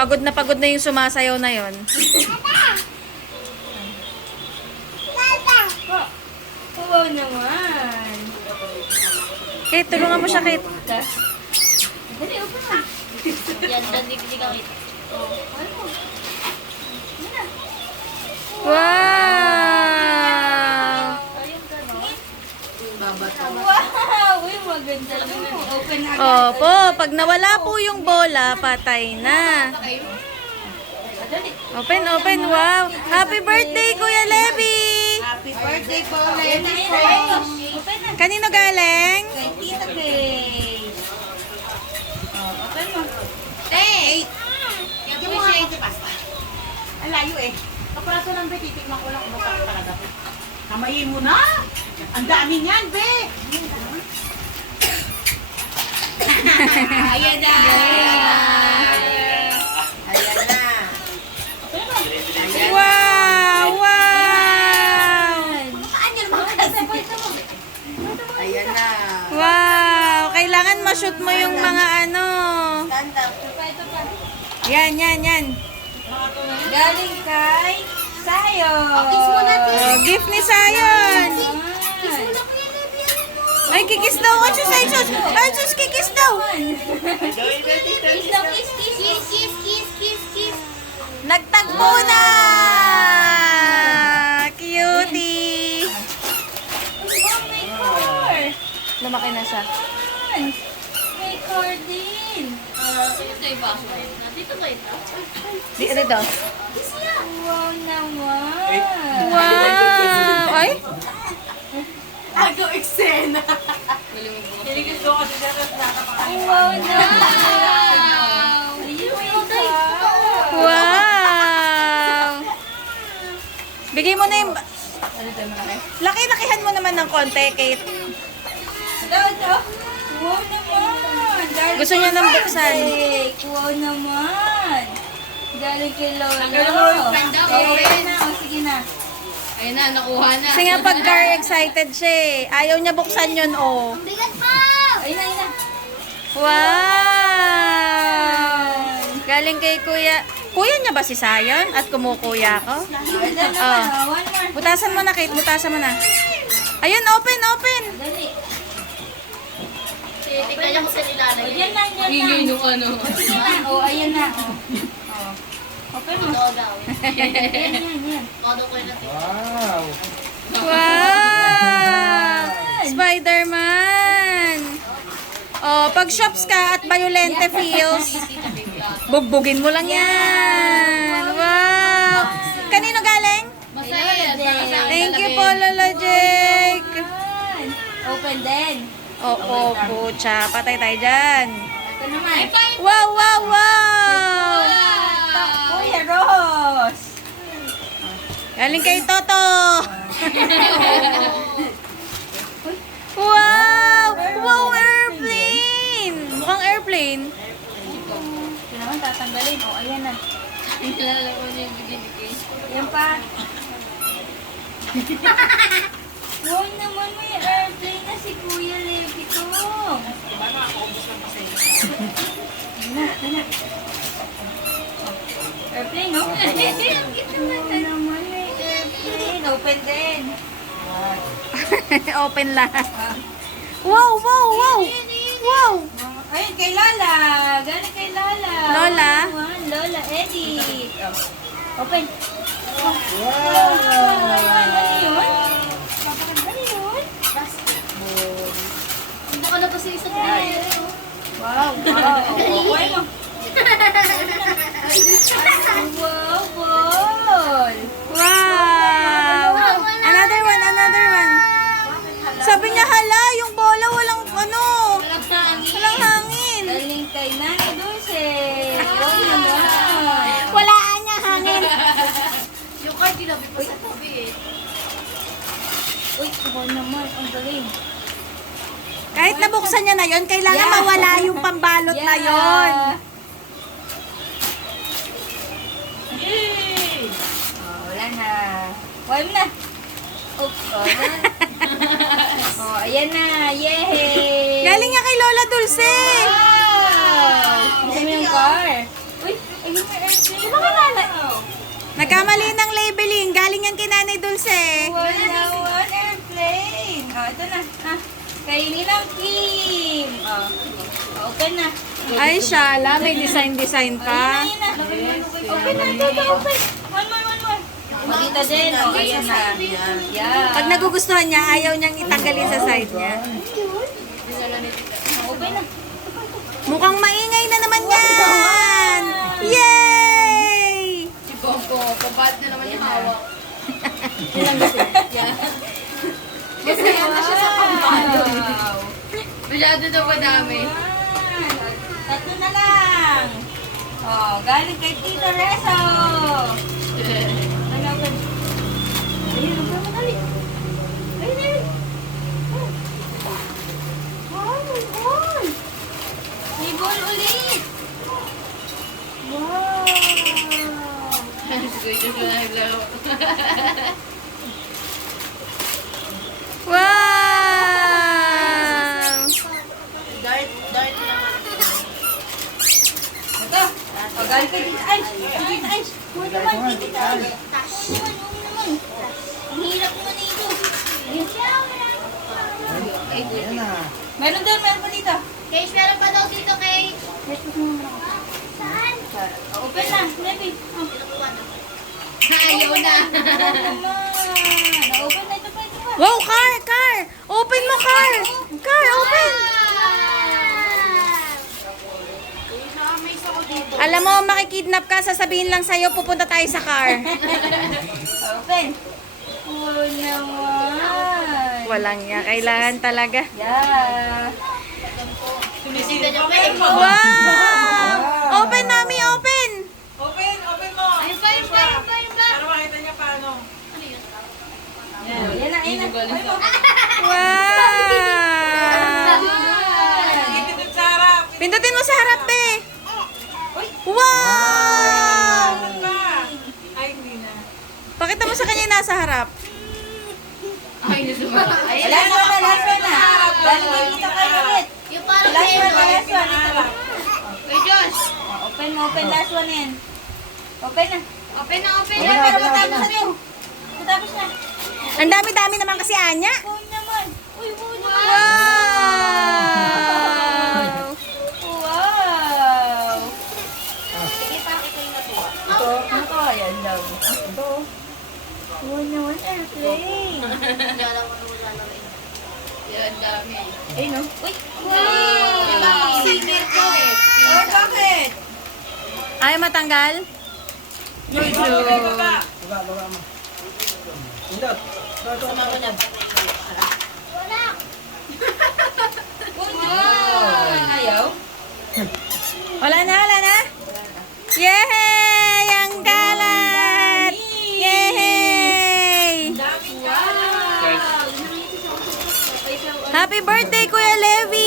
pagod na yung sumasayaw na yon. Wow naman. Kate, tulungan mo siya, Kate. Dali, upo na. Yan, dali ka, Kate. Ano? Wow! Ayun ka, no? Wow! Uy, maganda naman. Open na agad. Opo, pag nawala po yung bola, patay na. Dali. Open, open, wow. Happy birthday, Kuya Levi! Happy birthday po, Ayan na, Lady ayan na. Open na. Kanino galing? Kay Tita Kay. Oh, open mo. Hey! Kaya mo nga yung pasta. Ang layo eh. Kaparaso lang, be. Titikman ko lang kung masarap talaga. Kamayin mo na! Ang dami niyan, be! Ayan na! Ayan na! Wow! Wow! Saan yun mga kasi? Ayan na! Wow! Kailangan ma-shoot mo yung mga ano. Stand up. Yan, yan, yan. Galing kay Sayo. Kiss mo na, Oh, gift ni Sayon. Kiss mo na, Kuya Levi. Ayan mo. Ay, kikis daw. Ay, sus, ay, sus. Ay, sus, kikis daw. Kiss daw, kiss, kiss, kiss, kiss, kiss, kiss, kiss. Nagtagpo na! Cutie! Oh, may car. Lumaki na siya. May car din. Ito yung baso. Dito ba ito? Di, ano daw? Wow naman. Wow! Ay? Ako eksena. Wow naman. Ayun may car. Wow! Bigay mo na yung... Laki-lakihan mo naman ng konti, Kate. Ito. Wow naman. Galing Gusto niya kay nang buksan. Cake. Wow naman. Galing kay Lola. Open na. O, sige na. Ayun na, nakuha na. Kasi nga pag car excited siya eh. Ayaw niya buksan yun, oh. Bigat pa! Ayun na, ayun na. Wow! Galing kay Kuya. Kuya niya ba si Sayon? At kumukuya ko? Ayun na naman. Oh. One more. Butasan mo na, Kate. Butasan mo na. Ayun, open, open. Dali. Tignan niya kung saan ilalagay. Ayan na, ayan na. nung ano. Ayan na. O, ayan na. O. Open mo. daw. Ayan, ayan. Todo ko yun natin. Wow! Wow! Spider-Man! Oh, pag shops ka at Violente Feels, bugbugin mo lang yan. Wow! Kanino galing? Masaya yan. Para sa akin Thank you talaga po, yun. Lola Jake. Ayan. Open din. Oo, pucha. Patay tayo dyan. Ito naman. Wow, wow, wow! Kuya Rose. Galing kay Toto. Wow! Wow, airplane! Mukhang airplane. Ito naman tatanggalin. O, ayan na. Kilala ko niya yung bigyan ni Kay. Ayan pa. Wow naman, may airplane na si Kuya Levi ko. Airplane, no? Wow naman, may airplane. Open din. Open lahat. Wow, wow, wow! Wow! Ayun, kay Lola. Galing kay Lola. Lola? Lola Eddie. Open. Wow! Ano yun? Ano yun? Hindi ko na pa sa isang Wow! Wow! Okay mo. Wow! Ball! Wow! Another one, another one. Sabi niya, hala, yung bola walang ano, walang hangin. Galing kay Nanay Dulce. Wow naman. Wala niya hangin. Yung card tinabi pa sa tabi eh. Uy, wow naman. Ang galing. Kahit nabuksan niya na yon, kailangan mawala yung pambalot na yon. Oh, wala na. Wala na. Oops. Oh, ayan na. Yay! Galing niya kay Lola Dulce. Wow! Gusto mo yung car? Uy, Ayun, may airplane. Wow. Nagkamali ng labeling. Galing yan kay Nanay Dulce. One airplane. Oh, ito na. Kay Nilang Kim. Open na. Ay, shala. May design-design pa. Open na. Ito, open. One more. Dito din. Oh, ayan na. Yeah. Pag nagugustuhan niya, ayaw niyang itanggalin sa side niya. Open na. Mukhang maingay na naman yan! Yay! Si Coco, pabat na naman yung hawak. Kasi yan na siya sa pambahay. Masyado na madami. Tatlo na lang. Oh, galing kay Tito Rezo. Ano ba? Ayun, ang madali. Ayun. Wow, may ball. May ball ulit. Wow. Sige, just na naglaro. Wow! Dart lang. Ito. Oh, galing kay Tito Ange. Tito Ange. Huwag naman kay Tito Ange. Ang hirap naman ito. Meron pa dito. Guys, meron pa daw dito kay... Open na, Nevi. Oh. Ayaw na. Na-open na ito pa. Wow, car! Open mo, car! Car, open! Alam mo, makikidnap ka, sasabihin lang sa'yo, pupunta tayo sa car. Open. Oh, naman. Walang niya, kailangan talaga. Yeah. Sumisita niya pa eh. Wow! Open, mami, open! Open mo! Ay, pa. Para makita niya paano. Yan na. Open mo. Wow! Ipindot sa harap. Pindutin mo sa harap, te! Wow! Saan ba? Ay, hindi na. Pakita mo sa kanya yung nasa harap. Ay, nasuma. Ay, Last one na. Galing kay Tito kayo ulit. yung parang Last one. Harap. Kay Josh. Open. Last one yan. Open na. Open na. Ayan, pero matapos na rin. Matapos na. Ang dami-dami naman kasi, Anya. Phone naman. Uy, phone naman. Wow! Wow! Sige, parang ito yung natuwa. Ano to? Ayan daw. Ito. Wow naman, airplane. Yan, dami. Ay, no? Uy! Wow! Singer ko eh. Oh, bakit? Ay, matanggal? Baba. Wow! Ayaw? Wala na. Yay! Ang kalat! Yay! Wow! Happy birthday, Kuya Levi!